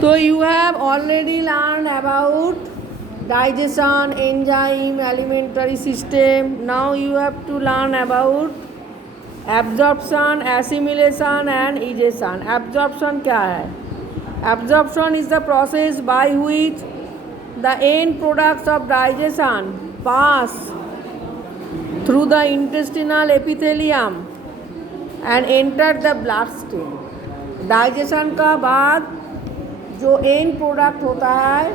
So you have already learned about digestion, enzyme, alimentary system. Now you have to learn about absorption, assimilation and digestion. Absorption क्या है? Absorption is the process by which the end products of digestion pass through the intestinal epithelium and enter the bloodstream. Digestion का बाद जो and product होता है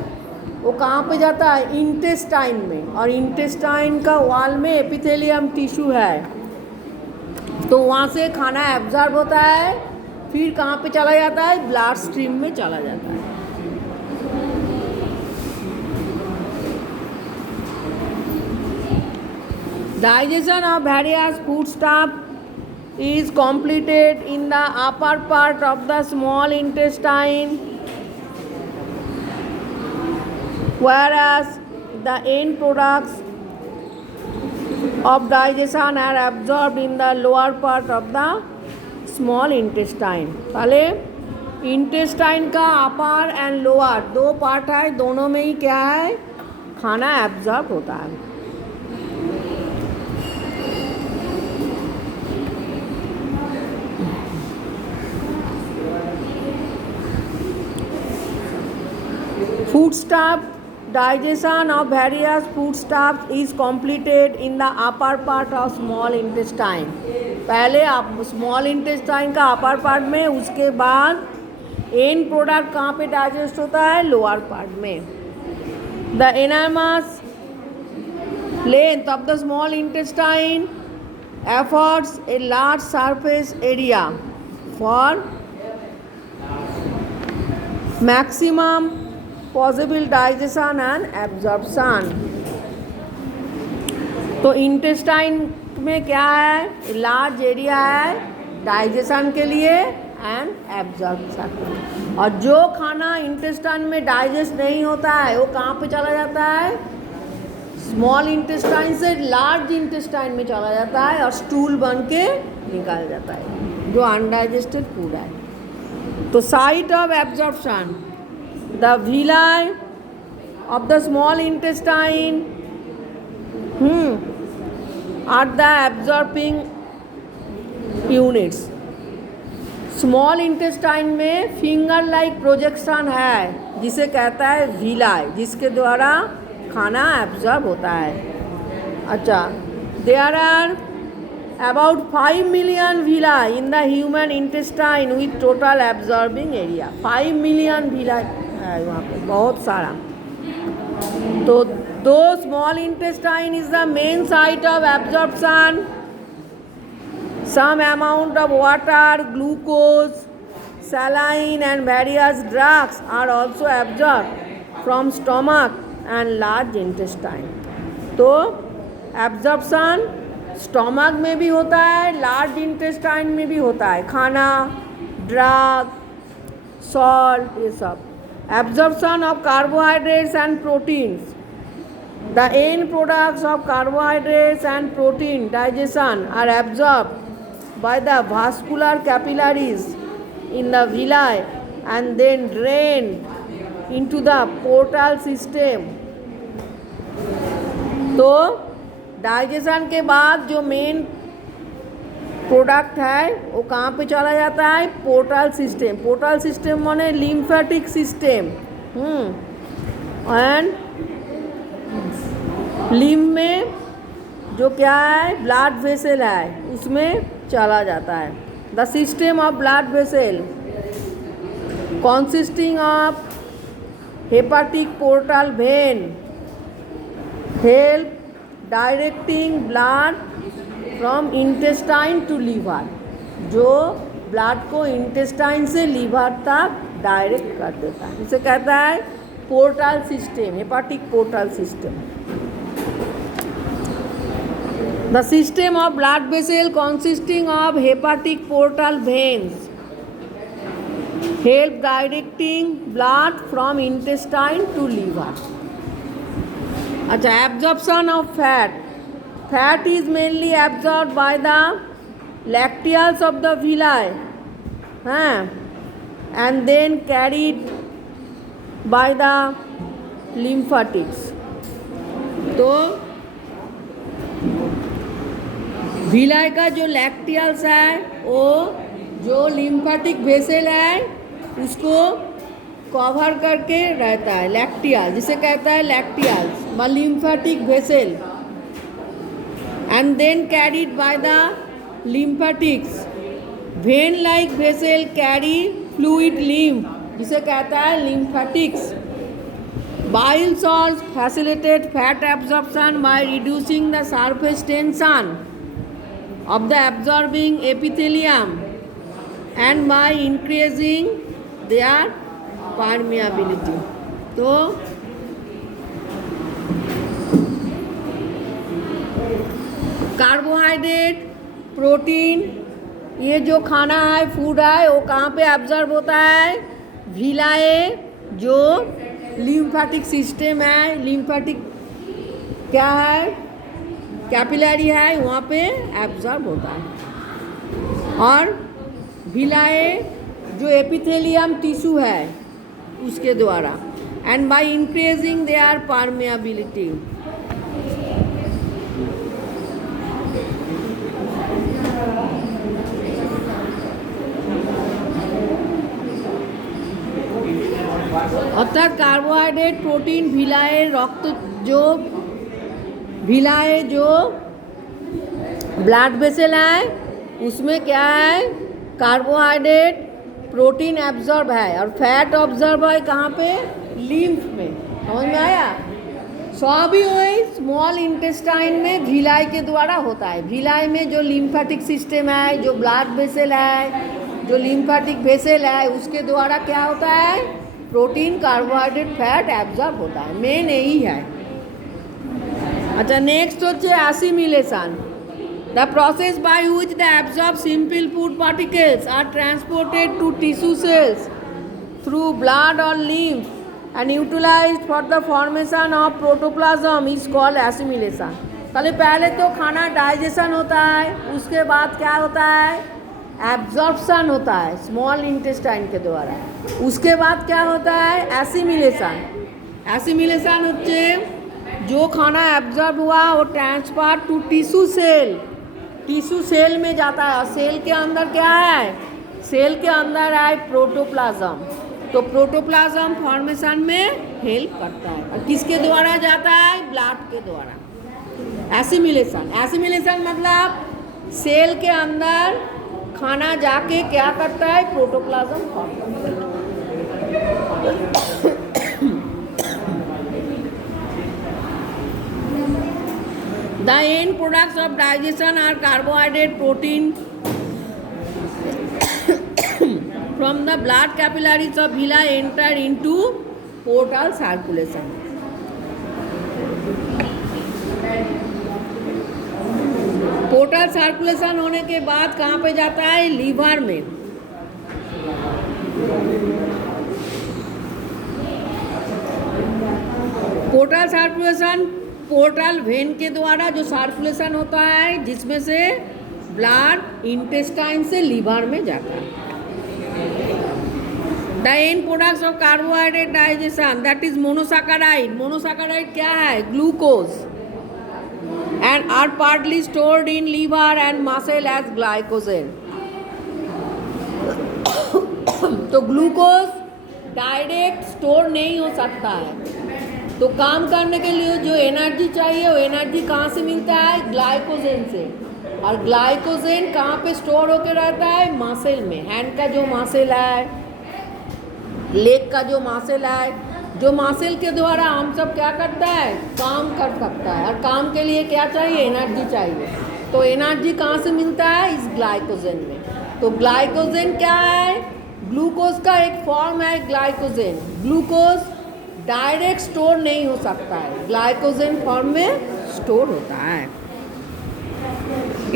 वो कहाँ पे जाता है? इंटेस्टाइन में, और इंटेस्टाइन का वॉल में एपिथेलियम टिश्यू है, तो वहाँ से खाना एब्जॉर्ब होता है, फिर कहाँ पे चला जाता है? ब्लड स्ट्रीम में चला जाता है. Digestion of various foodstuff is completed in the upper part of the small intestine, whereas the end products of digestion are absorbed in the lower part of the small intestine. पहले intestine का अपर and lower दो part है, दोनों में ही क्या है? खाना absorb होता है. Foodstuff digestion of various foodstuffs is completed in the upper part of small intestine. पहले आप स्मॉल इंटेस्टाइन का अपर पार्ट में, उसके बाद एंड प्रोडक्ट कहाँ पे डाइजेस्ट होता है? लोअर पार्ट में. The enormous length of the small intestine affords a large surface area for maximum possible digestion and absorption. तो इंटेस्टाइन में क्या है? लार्ज एरिया है डाइजेशन के लिए एंड एब्जॉर्प्शन. और जो खाना इंटेस्टाइन में डाइजेस्ट नहीं होता है वो कहाँ पे चला जाता है? स्मॉल इंटेस्टाइन से लार्ज इंटेस्टाइन में चला जाता है और स्टूल बन के निकल जाता है, जो अनडाइजेस्टेड फूड है. तो site of absorption, the villi of the small intestine are the absorbing units. Small intestine में फिंगर लाइक प्रोजेक्शन है जिसे कहता है विलाई, जिसके द्वारा खाना एब्जॉर्ब होता है. अच्छा, there are about 5 million villi in the human intestine with total absorbing area. 5 million villi है वहाँ पे, बहुत सारा. तो दो small intestine is the main site of absorption. Some amount of water, glucose, saline and various drugs are also absorbed from stomach and large intestine. तो absorption stomach में भी होता है, लार्ज इंटेस्टाइन में भी होता है. खाना, ड्रग, सॉल्ट, ये सब. Absorption of carbohydrates and proteins. The end products of carbohydrates and protein digestion are absorbed by the vascular capillaries in the villi and then drained into the portal system. तो digestion के बाद जो main product है वो कहाँ पे चला जाता है? Portal system. पोर्टल सिस्टम माने लिम्फेटिक सिस्टम. एंड लिम्फ में जो क्या है? ब्लड वेसल है, उसमें चला जाता है. The system of blood vessel consisting of hepatic portal vein help directing blood from intestine to liver, जो ब्लड को इंटेस्टाइन से लीवर तक डायरेक्ट कर देता है. इसे कहता है portal system, hepatic portal system. The system of blood vessel consisting of hepatic portal veins help directing blood from intestine to liver. अच्छा, absorption of fat. Fat is mainly absorbed by the lacteals of the villi and then carried bye the lymphatics. तो villi का जो lacteals है वो जो lymphatic vessel है उसको cover करके रहता है, लैक्टियल जिसे कहता है लैक्टियल्स व lymphatic vessel, and then carried by the lymphatics. When like vessel carry fluid lymph जिसे कहता है lymphatics. Bile salts facilitate fat absorption by reducing the surface tension of the absorbing epithelium and by increasing their permeability। तो carbohydrate, protein, ये जो खाना है, food है, वो कहाँ पे एब्जॉर्ब होता है? विलाए जो लिम्फेटिक सिस्टम है, लिम्फेटिक क्या है, कैपिलरी है, वहाँ पे एब्जॉर्ब होता है। और विलाए जो एपिथेलियम टिश्यू है उसके द्वारा, and by increasing there permeability. अर्थात कार्बोहाइड्रेट, प्रोटीन, विलाए रक्त विलाए जो ब्लड वेसल है उसमें क्या है? कार्बोहाइड्रेट, प्रोटीन एब्जॉर्ब है और फैट ऑब्जॉर्ब है कहाँ पे? लिम्फ में। समझ में आया? सभी वही स्मॉल इंटेस्टाइन में विलाई के द्वारा होता है। विलाई में जो लिम्फेटिक सिस्टम है, जो ब्लड वेसल है, जो लिम्फेटिक वेसल है, उसके द्वारा क्या होता है? प्रोटीन, कार्बोहाइड्रेट, फैट एब्जॉर्ब होता है। मेन यही है। अच्छा, नेक्स्ट होच्छे assimilation, the process by which the absorb simple food particles are transported to tissue cells through blood और lymph and utilized for the formation of protoplasm is called assimilation. पहले तो खाना डाइजेशन होता है, उसके बाद क्या होता है? एब्जॉर्प्शन होता है स्मॉल इंटेस्टाइन के द्वारा। उसके बाद क्या होता है? एसिमिलेशन। एसिमिलेशन होच्छे जो खाना एब्जॉर्ब हुआ वो transfer to tissue cell, tissue cell में जाता है। और सेल के अंदर क्या है? सेल के अंदर है प्रोटोप्लाज्म। तो प्रोटोप्लाज्म फॉर्मेशन में हेल्प करता है। और किसके द्वारा जाता है? ब्लड के द्वारा। एसिमिलेशन, एसिमिलेशन मतलब सेल के अंदर खाना जाके क्या करता है? प्रोटोप्लाज्म फॉर्म करता है। The end products of digestion are carbohydrate, protein from the blood capillaries of villi enter into portal circulation। Portal circulation होने के बाद कहाँ पे जाता है? लीवर में। पोर्टल सर्कुलेशन, पोर्टल वेन के द्वारा जो सर्कुलेशन होता है जिसमें से ब्लड इंटेस्टाइन से लीवर में जाता है। The end products of carbohydrate digestion that is monosaccharide. Monosaccharide क्या है? Glucose, and are partly stored in liver and muscle as glycogen। तो ग्लूकोज डायरेक्ट स्टोर नहीं हो सकता है, तो काम करने के लिए जो एनर्जी चाहिए वो एनर्जी कहाँ से मिलता है? ग्लाइकोजेन से। और ग्लाइकोजेन कहाँ पे स्टोर होकर रहता है? मसल में। हैंड का जो मसल है, लेग का जो मसल है, जो मसल के द्वारा हम सब क्या करता है? काम कर सकता है। और काम के लिए क्या चाहिए? एनर्जी चाहिए। तो एनर्जी कहाँ से मिलता है? इस ग्लाइकोजेन में। तो ग्लाइकोजेन क्या है? ग्लूकोज का एक फॉर्म है ग्लाइकोजेन। ग्लूकोज डायरेक्ट स्टोर नहीं हो सकता है, ग्लाइकोजेन फॉर्म में स्टोर होता है।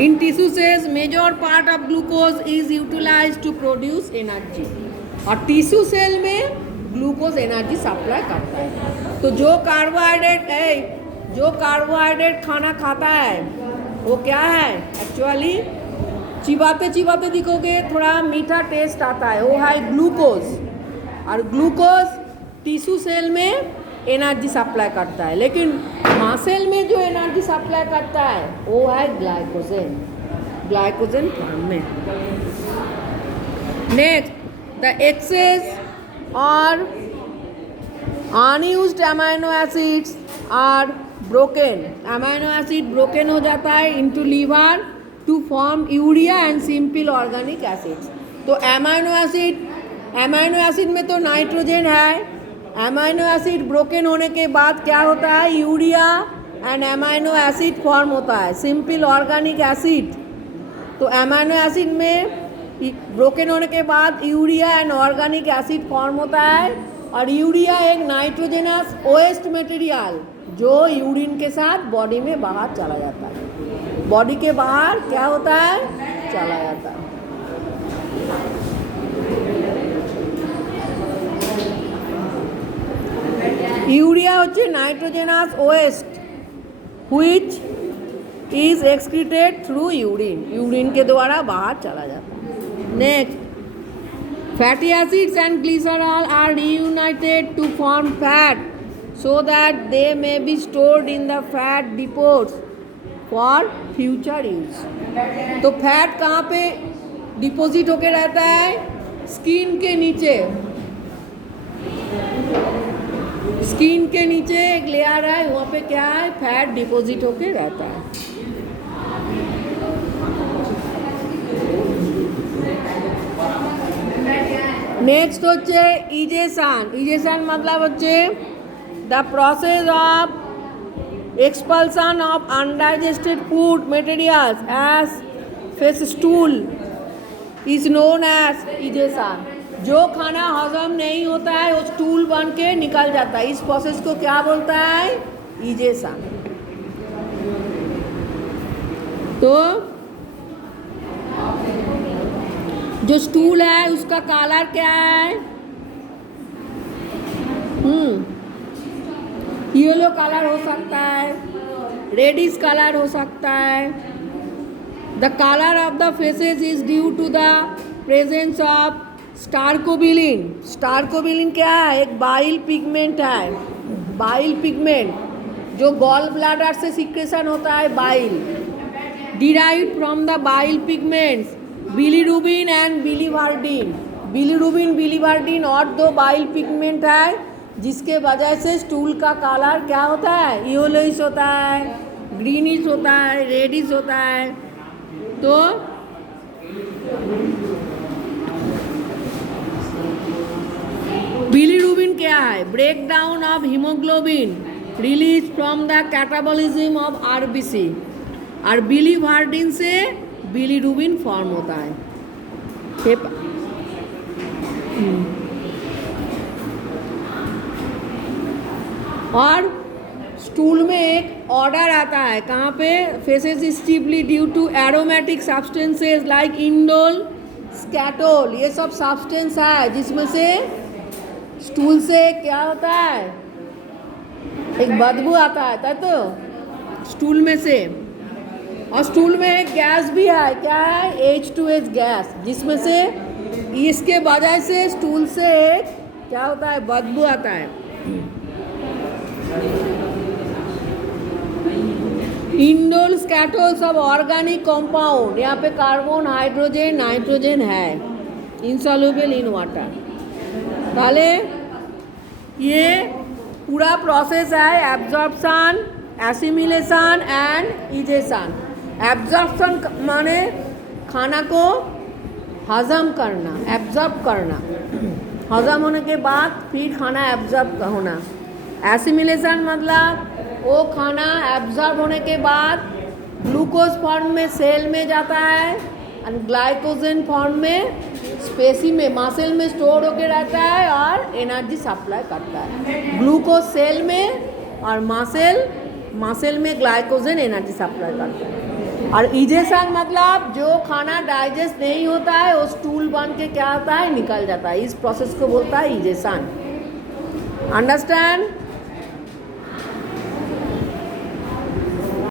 In tissue cells major part of glucose is utilized to produce energy. और टिश्यू सेल में ग्लूकोज एनर्जी सप्लाई करता है। तो जो कार्बोहाइड्रेट है, जो कार्बोहाइड्रेट खाना खाता है वो क्या है? एक्चुअली चिबाते चिबाते दिखोगे थोड़ा मीठा टेस्ट आता है, वो है ग्लूकोज। और ग्लूकोज टिश्यू सेल में एनर्जी सप्लाई करता है, लेकिन मसल में जो एनर्जी सप्लाई करता है वो है ग्लाइकोजन, ग्लाइकोजन फॉर्म में। नेक्स्ट, द एक्सेस और unused amino acids are broken. Amino acid broken हो जाता है into liver to form urea and simple organic acids. तो अमाइनो एसिड में तो नाइट्रोजन है, अमाइनो एसिड ब्रोकन होने के बाद क्या होता है, urea and amino acid form होता है, सिंपल ऑर्गेनिक एसिड। तो अमाइनो एसिड में ब्रोकन होने के बाद urea and organic acid form होता है, और यूरिया एक नाइट्रोजनस वेस्ट मटेरियल जो यूरिन के साथ बॉडी में बाहर चला जाता है, बॉडी के बाहर क्या होता है, चला जाता है। यूरिया হচ্ছে nitrogenous waste which is excreted through urine, urine के द्वारा बाहर चला जाता है। Next, fatty acids and glycerol are reunited to form fat so that they may be stored in the fat depots for future use। तो fat कहाँ पे deposit होके रहता है, स्किन के नीचे, स्किन के नीचे एक लेयर है, वहाँ पे क्या है, फैट डिपोजिट होके रहता है। नेक्स्ट হচ্ছে ইজেশন। ইজেশন मतलब হচ্ছে the process of expulsion of undigested food materials as feces stool is known as egestion. जो खाना हजम नहीं होता है वो स्टूल बन के निकल जाता है, इस प्रोसेस को क्या बोलता है, इजेशन। तो जो स्टूल है उसका कलर क्या है, येलो कलर हो सकता है, रेडिश कलर हो सकता है। The colour of the faeces is due to the presence of stercobilin. Stercobilin क्या है, एक बाइल पिगमेंट है, बाइल पिगमेंट जो गॉल ब्लैडर से सिक्रेशन होता है, bile derived from the bile pigments bilirubin and biliverdin. Bilirubin biliverdin और दो बाइल पिगमेंट है जिसके वजह से स्टूल का कलर क्या होता है, येलोइश होता है, ग्रीनिश होता है, रेडिश होता है। तो बिलीरुबिन क्या है, break down of hemoglobin release from the catabolism of RBC, और बिलीवर्डिन से बिलीरुबिन फॉर्म होता है। और स्टूल में एक ऑर्डर आता है, कहाँ पे, faeces steeply due to aromatic substances like indole, skatole, ये सब सब्सटेंस है जिसमें से स्टूल से क्या होता है, एक बदबू आता है तो स्टूल में से। और स्टूल में एक गैस भी है, क्या है, H2S गैस, जिसमें से इसके वजह से स्टूल से एक क्या होता है, बदबू आता है। इंडोल, स्कैटोल सब ऑर्गेनिक कंपाउंड, यहाँ पे कार्बन, हाइड्रोजन, नाइट्रोजन है, इनसॉल्युबल इन वाटर। ताहले ये पूरा प्रोसेस है absorption, assimilation and egestion. Absorption माने खाना को हजम करना, एब्जॉर्ब करना, हजम होने के बाद फिर खाना एब्जॉर्ब होना। एसिमिलेशन मतलब वो खाना एब्जॉर्ब होने के बाद ग्लूकोज फॉर्म में सेल में जाता है और ग्लाइकोजन फॉर्म में स्पेसी में मसल में स्टोर होके रहता है और एनर्जी सप्लाई करता है। ग्लूकोज सेल में और मसल में ग्लाइकोजन एनर्जी सप्लाई करता है। और इजेशन मतलब जो खाना डाइजेस्ट नहीं होता है वो स्टूल बन के क्या होता है, निकल जाता है। इस प्रोसेस को बोलता है इजेशन। अंडरस्टैंड?